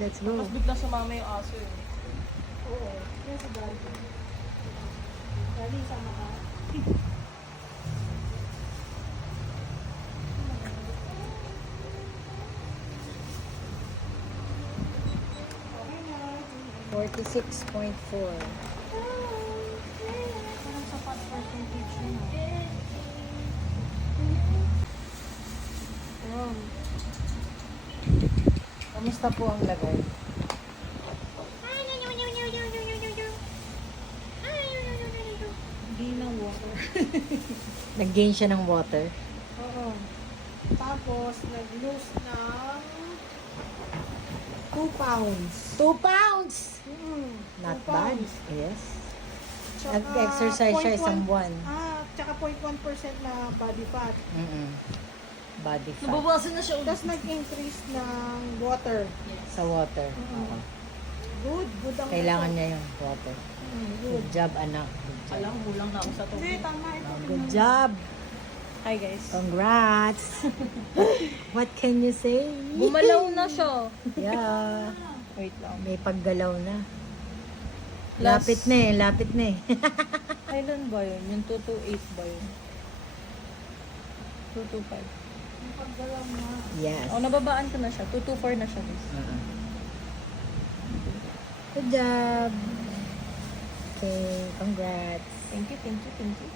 Let's go. Tapos bigla sumama yung aso eh. Oo. Yan sa Darwin. Darwin, sama ka. Okay na. 46.4. Parang sapat for vintage yun. Ayan. Kamusta po ang lagay? Hindi na water. Nag-gain siya ng water. Oo. Tapos, nag-lose ng 2 pounds. 2 pounds! Not 2 bad. pounds. Yes. Tsaka Nag-exercise siya 0.1 isang buwan. Tsaka 0.1% na body fat. Body fat. Nababawasan na siya ulit. Tapos nag-increase ng water. Sa water. Good ang Kailangan niya yung water. Good. Good job, anak. Good job. Alam, kulang na ako sa Hindi, tubig. tama ito. Good job. Hi guys. Congrats. What can you say? Bumalaw na siya. Yeah. Wait lang. May paggalaw na. Last- Lapit na eh. Lapit na eh. Kailan ba yun? Yung 228 ba yun? 225. Ang paggalaw na. Yes. Oh, nababaan ko na siya. 224 na siya guys. Good job. Okay. Congrats. Thank you, thank you, thank you.